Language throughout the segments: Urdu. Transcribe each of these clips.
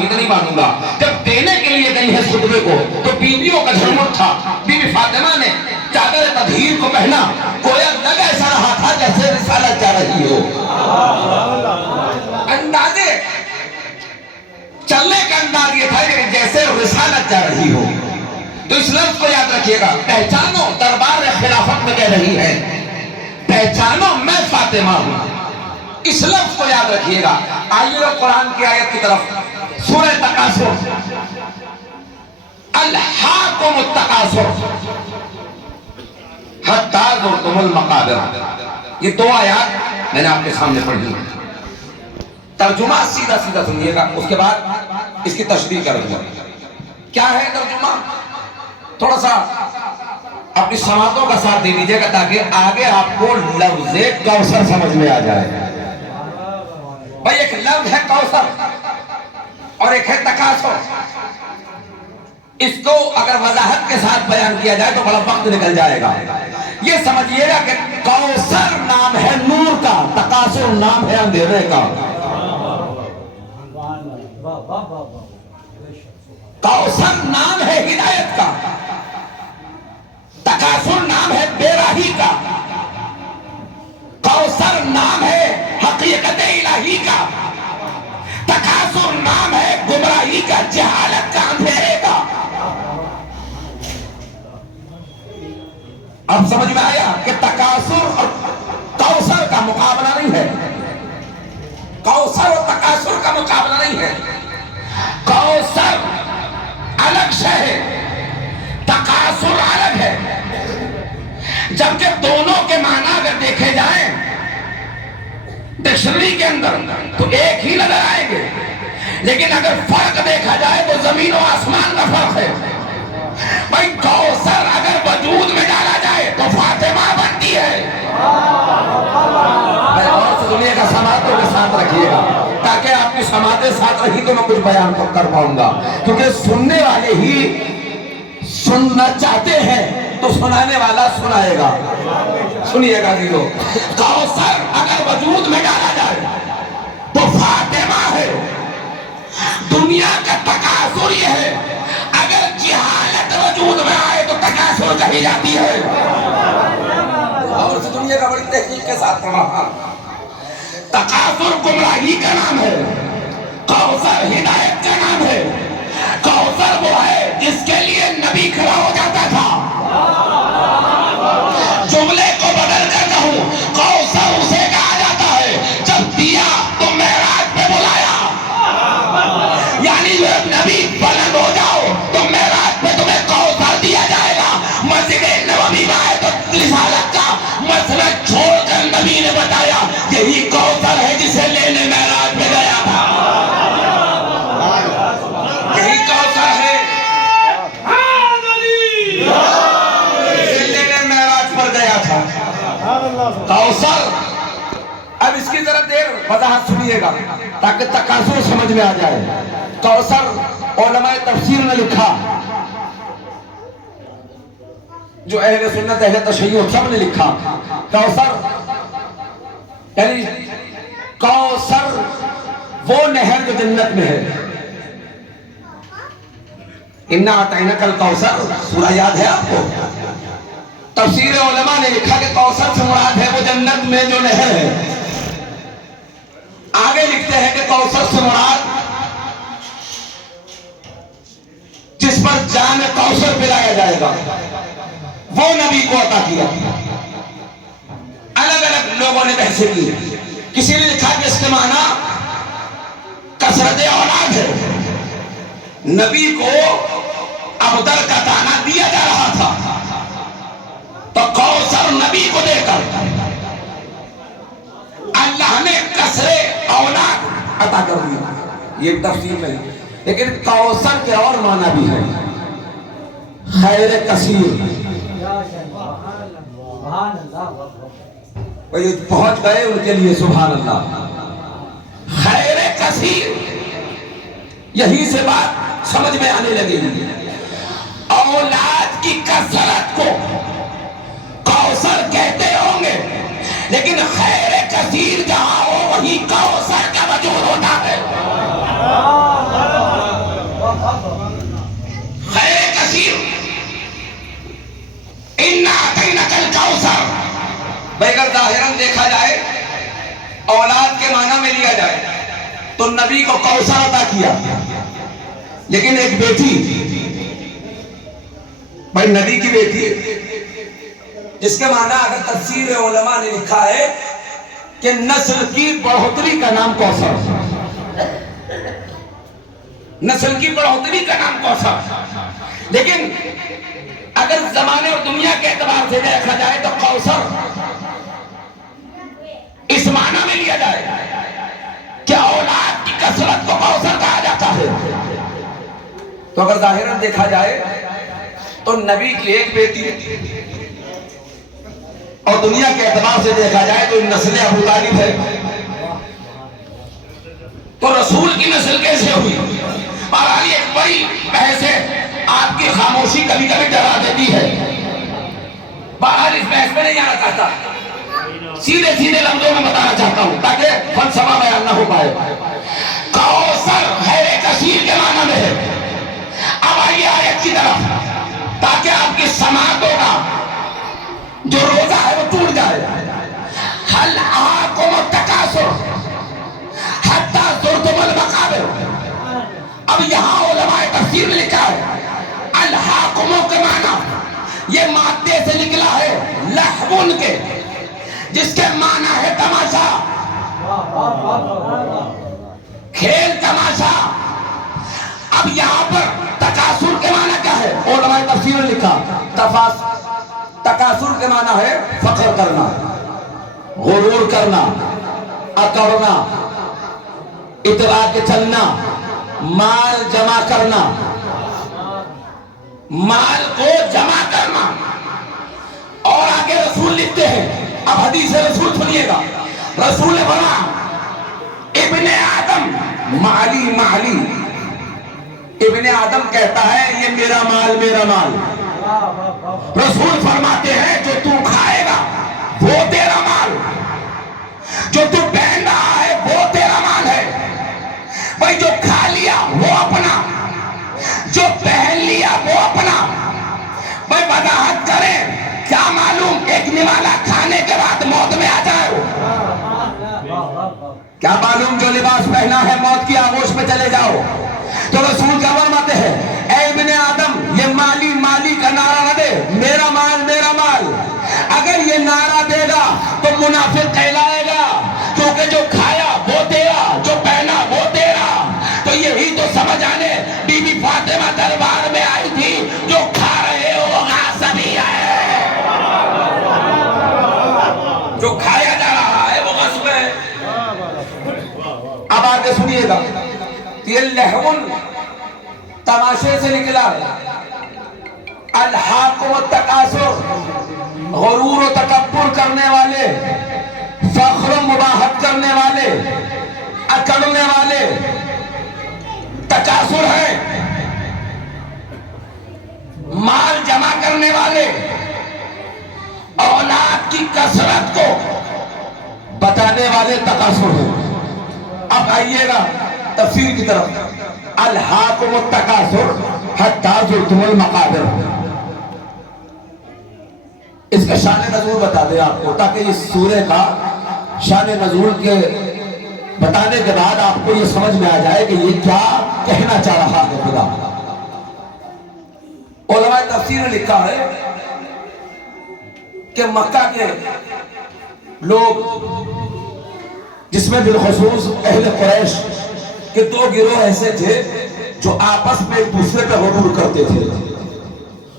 توحید نہیں مانوں گا. جب دینے کے لیے گئی ہے خطبے کو تو بیویوں کا جھرمٹ تھا. بی بی فاطمہ نے چادر تطہیر کو پہنا, گویا لگ ایسا رہا تھا جیسے رسالت جا رہی ہو. اندازے چلنے کا انداز یہ تھا کہ جیسے رسالت جا رہی ہو. تو اس لفظ کو یاد رکھیے گا, پہچانو دربار خلافت میں کہہ رہی ہے, پہچانو میں فاطمہ ہوں. اس لفظ کو یاد رکھیے گا. آئیے قرآن کی آیت کی طرف, سورہ تکاثر, الہاکم التکاثر حتی زرتم المقابر. یہ دو آیات میں نے آپ کے سامنے پڑھی. ترجمہ سیدھا سیدھا سنیے گا, اس کے بعد اس کی تشریح کریں گے. کیا ہے ترجمہ؟ تھوڑا سا اپنی سماعتوں کا ساتھ دے دیجیے گا تاکہ آگے آپ کو لفظ کوثر سمجھ میں آ جائے. بھائی ایک لفظ ہے کوثر اور ایک ہے تکاثر. اس کو اگر وضاحت کے ساتھ بیان کیا جائے تو بڑا وقت نکل جائے گا. یہ سمجھیے گا کہ کوثر نام ہے نور کا, تکاثر نام ہے اندھیرے کا. کوثر نام ہے ہدایت کا, تکاثر نام ہے بے راہی کا. کوثر نام ہے حقیقت الہی کا, تکاثر نام ہے گمراہی کا, جہالت کا, اندھیرے کا. اب سمجھ میں آیا کہ تکاثر اور کوثر کا مقابلہ نہیں ہے. کوثر اور تکاثر کا مقابلہ نہیں ہے. کوثر الگ شے ہے, تکاثر الگ ہے. جبکہ دونوں کے معنی اگر دیکھے جائیں ڈکشنری کے اندر تو ایک ہی نظر آئیں گے, لیکن اگر فرق دیکھا جائے تو زمین و آسمان کا فرق ہے. بھائی کوثر اگر وجود میں ڈالا جائے تو فاطمہ بنتی ہے. اور سنیے گا, سماعتوں کے ساتھ رکھیے گا تاکہ آپ کی سماعتیں ساتھ رہی تو میں کچھ بیان کر پاؤں گا, کیونکہ سننے والے ہی سننا چاہتے ہیں تو سنانے والا سنائے گا. سنیے گا جیو, کوثر اگر وجود میں ڈالا جائے تو فاطمہ ہے. دنیا کا تکاثر یہ ہے, اگر جہالت وجود میں آئے تو تکاثر کہی جاتی ہے. اور دنیا کا بڑی تحقیق کے ساتھ پڑھا, تکاثر گمراہی کا نام ہے, کوثر ہدایت کا نام ہے. کوثر وہ ہے جس کے لیے نبی کھڑا ہو جاتا تھا. جملے کو بدل کر کہوں, کوثر اسے کہا جاتا ہے جب دیا تو معراج پہ بلایا. یعنی جب نبی بلند ہو جاؤ تو معراج پہ تمہیں کوثر دیا جائے گا. مسجد نبوی میں آئے تو رسالت کا مسئلہ چھوڑ کر نبی نے بتایا یہی کوثر ہے جسے لینے معراج پہ گیا تھا. یہی کوثر ہے جسے لینے معراج پر گیا تھا. کوثر, اب اس کی ذرا دیر وضاحت سنیے گا تاکہ تکاثر سمجھ میں آ جائے. کوثر علماء تفسیر نے لکھا, جو اہل سنت اہل تشیع سب نے لکھا, کوثر یعنی کوثر وہ نہر جو جنت میں ہے. اِنَّا أَعْطَيْنَاكَ الْكَوْثَرَ سورہ یاد ہے آپ کو؟ تفسیر علماء نے لکھا کہ کوثر سے مراد ہے وہ جنت میں جو نہر ہے. آگے لکھتے ہیں کہ کوثر سے مراد جس پر جان کوثر پلایا جائے گا وہ نبی کو عطا کیا. الگ الگ لوگوں نے بحثیں کی. کسی نے لکھا کہ اس کے معنی کثرت اولاد ہے. نبی کو ابدر کا دانہ دیا جا رہا تھا تو کوثر نبی کو دے کر اللہ نے کثرے اولاد عطا کر دیا. یہ تفسیر نہیں, لیکن کوثر کے اور معنی بھی ہے, خیر کثیر. پہنچ گئے ان کے لیے سبحان اللہ. خیر کثیر, یہی سے بات سمجھ میں آنے لگی. اولاد کی کثرت کو کوثر کہتے ہوں گے, لیکن خیر کثیر جہاں ہو وہیں کوثر کا وجود ہوتا ہے. تو نبی کو کوثر عطا کیا، لیکن ایک بیٹی، بھائی نبی کی بیٹی، جس کے معنی اگر تفسیر علماء نے لکھا ہے کہ نسل کی بڑھوتری کا نام کوثر، نسل کی بڑھوتری کا نام کوثر۔ لیکن اگر زمانے اور دنیا کے اعتبار سے دیکھا جائے تو کوثر اس معنی میں لیا جائے کہ اولاد کی کثرت کو کوثر کہا جاتا ہے۔ تو اگر ظاہراً دیکھا جائے تو نبی کی ایک بیٹی اور دنیا کے اعتبار سے دیکھا جائے تو نسل ابو طالب ہے، تو رسول کی نسل کیسے ہوئی؟ اور ایک بڑی بحث ہے، آپ کی خاموشی کبھی کبھی ڈرا دیتی ہے۔ بہرحال اس بحث میں نہیں جانا چاہتا، سیدھے سیدھے لفظوں میں بتانا چاہتا ہوں تاکہ فلسفہ بیان نہ ہو پائے۔ کوثر خیر کثیر کے معنی میں ہے۔ اب آئیے آیت کی طرف تاکہ آپ کی سماعتوں کا جو روزہ ہے وہ ٹوٹ جائے۔ هل ألهاكم التكاثر حتى زرتم المقابر۔ اب یہاں علماء تفسیر میں لکھا ہے الہاکم کے معنی یہ مادے سے نکلا ہے لہون کے، جس کے معنی ہے تماشا، کھیل تماشا۔ اب یہاں پر تکاثر کے معنی کیا ہے؟ علماء تفسیر نے لکھا تکاثر کے معنی ہے فخر کرنا، غرور کرنا، اکڑنا، اتباع کے چلنا، مال جمع کرنا، مال کو جمع کرنا۔ اور آگے رسول لکھتے ہیں، اب حدیث رسول سنیے گا، رسول نے فرمایا ابن آدم مالی مالی، ابن آدم کہتا ہے یہ میرا مال میرا مال۔ رسول فرماتے ہیں جو تو کھائے گا وہ تیرا مال، جو تو پہن رہا ہے وہ تیرا مال ہے۔ بھائی جو کھا لیا وہ اپنا، جو پہن لیا وہ اپنا۔ بھائی وضاحت کریں، کیا معلوم ایک نوالا کھانے کے بعد موت میں آ جائے؟ کیا معلوم جو لباس پہنا ہے موت کی آغوش میں چلے جاؤ؟ تو رسول کا فرماتے ہیں اے ابن آدم یہ مالی مالی کا نعرہ نہ دے، میرا مال میرا مال۔ اگر یہ نعرہ دے گا تو منافق کہلائے گا، کیونکہ جو کھایا وہ تیرا، جو پہنا وہ تیرا۔ تو یہی تو سمجھ آنے بی بی فاطمہ دربار میں آئی تھی، جو کھا رہے ہو غاصبی ہے، جو کھایا جا رہا ہے وہ غصب ہے۔ اب آگے سنیے گا، یہ لہون تماشے سے نکلا ہے۔ الہاکم التکاثر، غرور و تکبر کرنے والے، فخر و مباحت کرنے والے، اکڑنے والے تکاثر ہے۔ مال جمع کرنے والے، اولاد کی کثرت کو بتانے والے تکاثر ہیں۔ اب آئیے گا تفسیر کی طرف، الہاکم التکاثر حتی زرتم المقابر۔ اس کا شان نزول بتا دیں آپ کو، تاکہ اس سورہ کا شان نزول کے بتانے کے بعد آپ کو یہ سمجھ میں آ جائے کہ یہ کیا کہنا چاہ رہا ہے خدا۔ علماء تفسیر نے لکھا ہے کہ مکہ کے لوگ، جس میں بالخصوص اہل قریش کے دو گروہ ایسے تھے جو آپس میں ایک دوسرے پہ غرور کرتے تھے،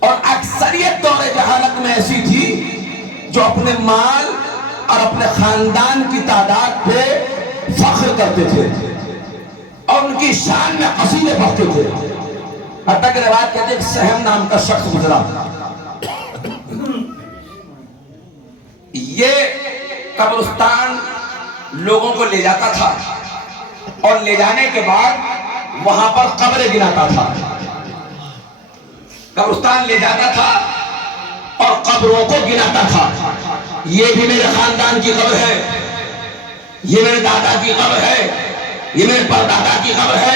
اور اکثریت دور جہالت میں ایسی تھی جو اپنے مال اور اپنے خاندان کی تعداد پہ فخر کرتے تھے اور ان کی شان میں قصیدے پڑھتے تھے۔ حتیٰ کہ روایت کہتے ہیں کہ سہم نام کا شخص گزرا، یہ قبرستان لوگوں کو لے جاتا تھا اور لے جانے کے بعد وہاں پر قبریں گناتا تھا۔ قبرستان لے جاتا تھا اور قبروں کو گناتا تھا، یہ بھی میرے خاندان کی قبر ہے، یہ میرے دادا کی قبر ہے، یہ میرے پردادا کی قبر ہے۔